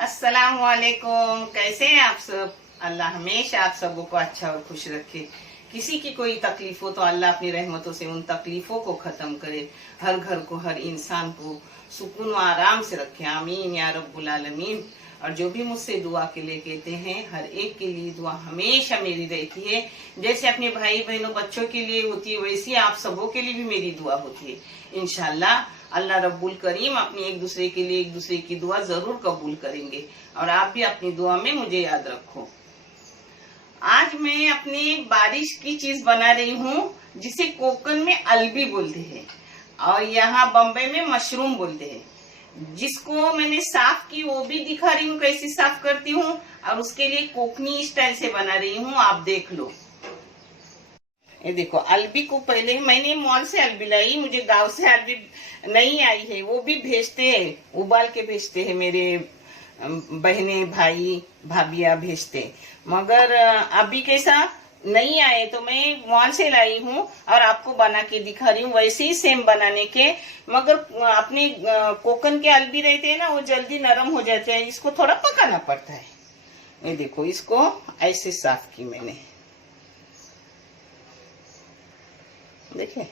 अस्सलाम वालेकुम। कैसे हैं आप सब? अल्लाह हमेशा आप सबों को अच्छा और खुश रखे। किसी की कोई तकलीफ हो तो अल्लाह अपनी रहमतों से उन तकलीफों को खत्म करे। हर घर को, हर इंसान को सुकून और आराम से रखे। आमीन या रब्बुल आलमीन। और जो भी मुझसे दुआ के लिए कहते हैं, हर एक के लिए दुआ हमेशा मेरी रहती है। जैसे अपने भाई बहनों बच्चों के लिए होती है, वैसी आप सबों के लिए भी मेरी दुआ होती है। इंशाल्लाह अल्लाह रब्बुल करीम अपनी एक दूसरे के लिए एक दूसरे की दुआ जरूर कबूल करेंगे। और आप भी अपनी दुआ में मुझे याद रखो। आज मैं अपनी बारिश की चीज बना रही हूँ, जिसे कोकण में अलबी बोलते हैं और यहाँ बम्बई में मशरूम बोलते हैं। जिसको मैंने साफ की वो भी दिखा रही हूँ कैसे साफ करती हूँ, और उसके लिए कोकनी स्टाइल से बना रही हूँ। आप देख लो। ये देखो, अलबी को पहले मैंने मॉल से अलबी लाई, मुझे गांव से अलबी नहीं आई है। वो भी भेजते हैं, उबाल के भेजते हैं मेरे बहने भाई भाभिया भेजते। मगर अभी कैसा नहीं आए तो मैं मॉल से लाई हूँ और आपको बना के दिखा रही हूँ, वैसे ही सेम बनाने के। मगर अपने कोकन के अलबी रहते हैं ना, वो जल्दी नरम हो जाते हैं, इसको थोड़ा पकाना पड़ता है। ये देखो, इसको ऐसे साफ की मैंने, देखिए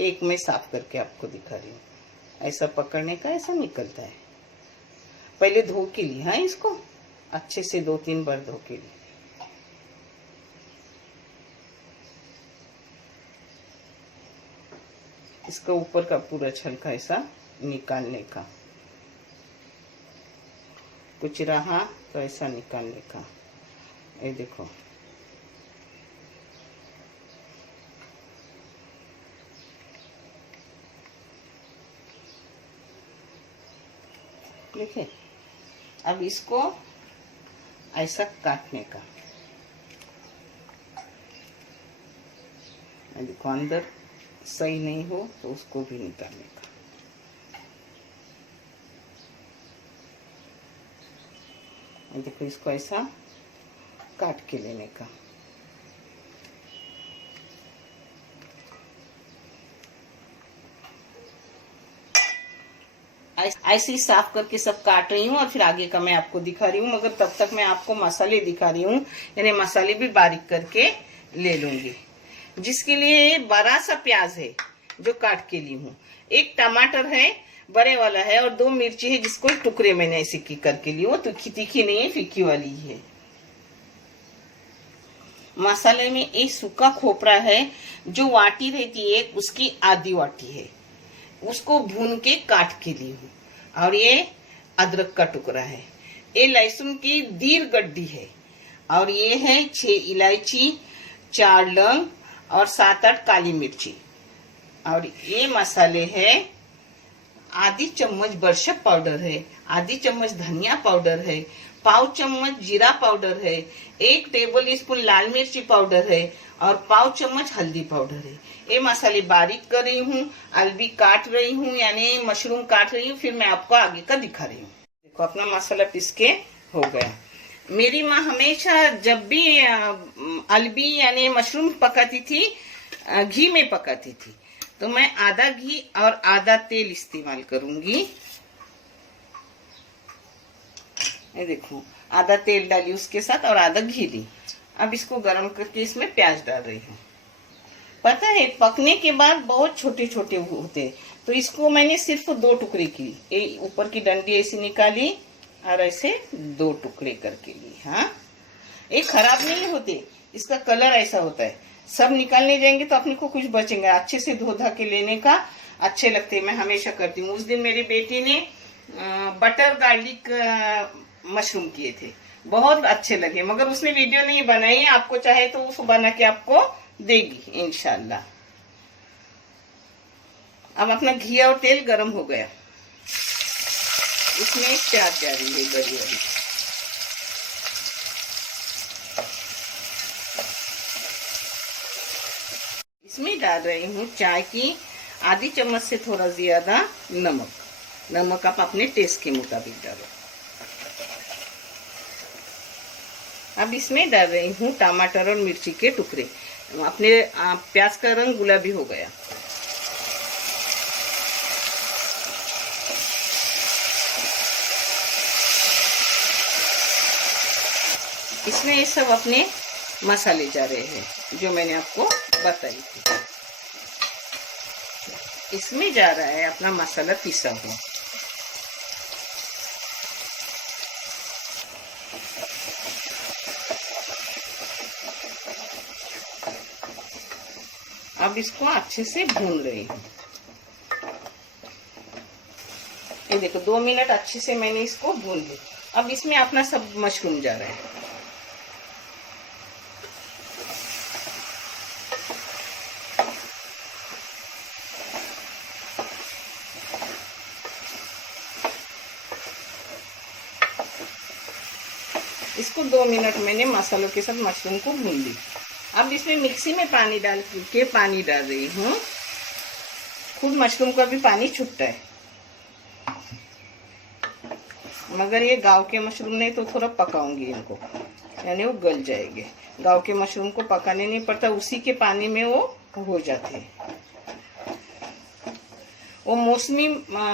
एक में साफ करके आपको दिखा रही हूँ। ऐसा पकड़ने का ऐसा निकलता है। पहले धो के लिए, हाँ, इसको अच्छे से 2-3 बार धो के लिए। इसका ऊपर का पूरा छलका ऐसा निकालने का, कुछ रहा तो ऐसा निकालने का। ये देखो, देखिए। अब इसको ऐसा काटने का, देखो अंदर सही नहीं हो तो उसको भी निकालने का। देखो, इसको ऐसा काट के लेने का। ऐसे ही साफ करके सब काट रही हूँ और फिर आगे का मैं आपको दिखा रही हूँ। मगर तब तक मैं आपको मसाले दिखा रही हूँ, यानी मसाले भी बारीक करके ले लूंगी। जिसके लिए बड़ा सा प्याज है जो काट के ली हूँ, एक टमाटर है बड़े वाला है, और 2 मिर्ची है जिसको टुकड़े मैंने ऐसे की करके ली। वो तीखी तीखी नहीं है, फीकी वाली है। मसाले में एक सूखा खोपरा है, जो वाटी रहती है उसकी आधी वाटी है, उसको भून के काट के ली हूँ। और ये अदरक का टुकड़ा है। ये लहसुन की दीर गड्डी है। और ये है 6 इलायची, 4 लौंग और 7-8 काली मिर्ची। और ये मसाले है, आधी चम्मच बरशक पाउडर है, आधी चम्मच धनिया पाउडर है, पाव चम्मच जीरा पाउडर है, 1 टेबल स्पून लाल मिर्ची पाउडर है और पाव चम्मच हल्दी पाउडर है। ये मसाले बारीक कर रही हूँ, अलबी काट रही हूँ, यानी मशरूम काट रही हूँ। फिर मैं आपको आगे का दिखा रही हूँ। देखो, अपना मसाला पीस के हो गया। मेरी माँ हमेशा जब भी अलबी यानी मशरूम पकाती थी, घी में पकाती थी। तो मैं आधा घी और आधा तेल इस्तेमाल करूंगी। ये देखो, आधा तेल डाली उसके साथ और आधा घी ली। अब इसको गरम करके इसमें प्याज डाल रही हूँ। पता है, पकने के बाद बहुत छोटे छोटे होते हैं, तो इसको मैंने सिर्फ 2 टुकड़े की। ये ऊपर की डंडी ऐसी निकाली और ऐसे 2 टुकड़े करके ली। हाँ, ये खराब नहीं होते, इसका कलर ऐसा होता है। सब निकालने जाएंगे तो अपने को कुछ बचेंगे। अच्छे से धो धा के लेने का अच्छे लगते हैं, मैं हमेशा करती हूँ। उस दिन मेरी बेटी ने बटर गार्लिक मशरूम किए थे, बहुत अच्छे लगे। मगर उसने वीडियो नहीं बनाई, आपको चाहे तो उसको बना के आपको देगी इंशाल्लाह। अब अपना घी और तेल गरम हो गया, इसमें प्याज जा रही है बड़ी वाली। इसमें डाल रही हूँ चाय की आधी चम्मच से थोड़ा ज्यादा नमक। नमक आप अपने टेस्ट के मुताबिक डालो। अब इसमें डाल रही हूँ टमाटर और मिर्ची के टुकड़े। अपने प्याज का रंग गुलाबी हो गया। इसमें ये सब अपने मसाले जा रहे हैं जो मैंने आपको बताई थी। इसमें जा रहा है अपना मसाला पिसा हुआ। अब इसको अच्छे से भून रही हूँ। ये देखो 2 मिनट अच्छे से मैंने इसको भून लिया। अब इसमें अपना सब मशरूम जा रहा है। इसको 2 मिनट मैंने मसालों के साथ मशरूम को भून ली। अब इसमें मिक्सी में पानी डाल रही हूँ। खुद मशरूम का भी पानी छूटता है, मगर ये गांव के मशरूम नहीं तो थोड़ा पकाऊंगी इनको, यानी वो गल जाएंगे। गांव के मशरूम को पकाने नहीं पड़ता, उसी के पानी में वो हो जाते हैं। वो मौसमी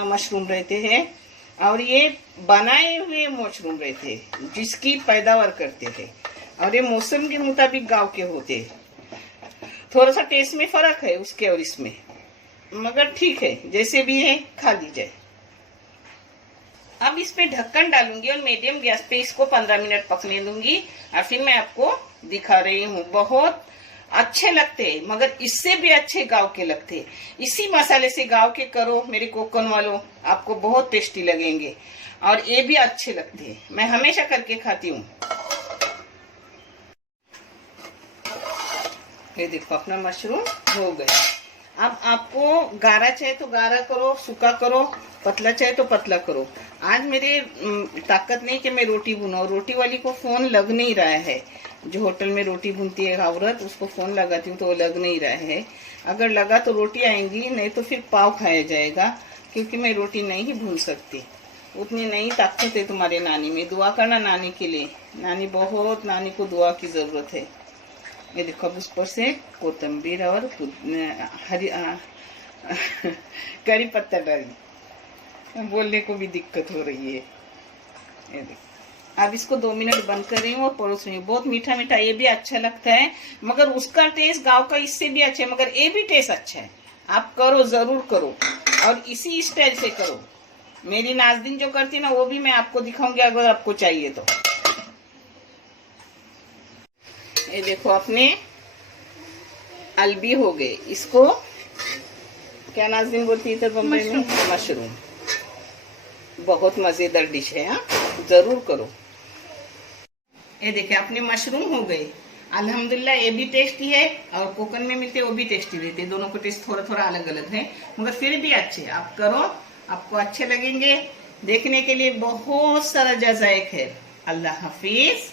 मशरूम रहते हैं और ये बनाए हुए मशरूम रहते हैं जिसकी पैदावार करते हैं, और ये मौसम के मुताबिक गांव के होते हैं। थोड़ा सा टेस्ट में फर्क है उसके और इसमें, मगर ठीक है, जैसे भी है खा ली जाए। अब इस पे ढक्कन डालूंगी और मीडियम गैस पे इसको 15 मिनट पकने दूंगी, और फिर मैं आपको दिखा रही हूँ। बहुत अच्छे लगते हैं, मगर इससे भी अच्छे गांव के लगते हैं। इसी मसाले से गांव के करो मेरे कोकन वालों, आपको बहुत टेस्टी लगेंगे और ये भी अच्छे लगते हैं। मैं हमेशा करके खाती हूँ। ये देखो अपना मशरूम हो गया। अब आपको गाढ़ा चाहे तो गाढ़ा करो, सूखा करो, पतला चाहे तो पतला करो। आज मेरे ताकत नहीं कि मैं रोटी बुनाऊं। रोटी वाली को फोन लग नहीं रहा है। जो होटल में रोटी बुनती है औरत, उसको फोन लगाती हूँ तो वो लग नहीं रहा है। अगर लगा तो रोटी आएंगी, नहीं तो फिर पाव खाया जाएगा, क्योंकि मैं रोटी नहीं ही भून सकती। उतनी नहीं ताकत है तुम्हारे नानी में। दुआ करना नानी के लिए, नानी को दुआ की जरूरत है। ये देखो अब उस पर से कोतंबीर और हरी करी पत्ता डाली। बोलने को भी दिक्कत हो रही है। ये देखो अब इसको 2 मिनट बंद कर रही हूँ और परोस रही हूँ। बहुत मीठा मीठा ये भी अच्छा लगता है, मगर उसका टेस्ट गांव का इससे भी अच्छा है, मगर ये भी टेस्ट अच्छा है। आप करो, जरूर करो, और इसी स्टाइल से करो। मेरी नाज़दीन जो करती है ना, वो भी मैं आपको दिखाऊंगी अगर आपको चाहिए तो। ये देखो अपने अलबी हो गए। इसको क्या नाज़दीन बोलती है इधर बम्बई में? मशरूम। बहुत मजेदार डिश है, हाँ, जरूर करो। ये देखिए अपने मशरूम हो गए। अल्हम्दुलिल्लाह ये भी टेस्टी है और कोकन में मिलते वो भी टेस्टी रहते। दोनों को टेस्ट थोड़ा थोड़ा अलग अलग है, मगर फिर भी अच्छे। आप करो, आपको अच्छे लगेंगे। देखने के लिए बहुत सारा जज़ाए खैर। अल्लाह हाफिज।